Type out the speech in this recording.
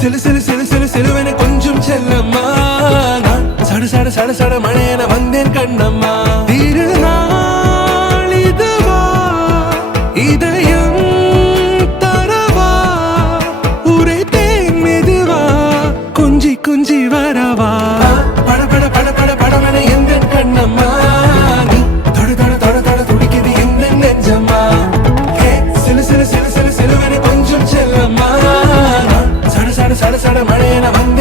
சிலு சிலு சிலு சிலு சிலுவென கொஞ்சம் செல்லம்மா நான் சட சட சட சட மழையென வந்தேன் கண்ணம்மா திருநாள் இதுவா இதயம் தரவா உரைத்தேன் மெதுவா கொஞ்சி கொஞ்சி வரவா பட பட பட பட படமென எந்த கண்ணம்மா நீ தொட தொட தொட தொட துடிக்குது எந்த நெஞ்சம்மா சிலு சிலு சிலு சிலு சிலுவென கொஞ்சம் செல்லம்மா சட சட சட சட மழையென வந்த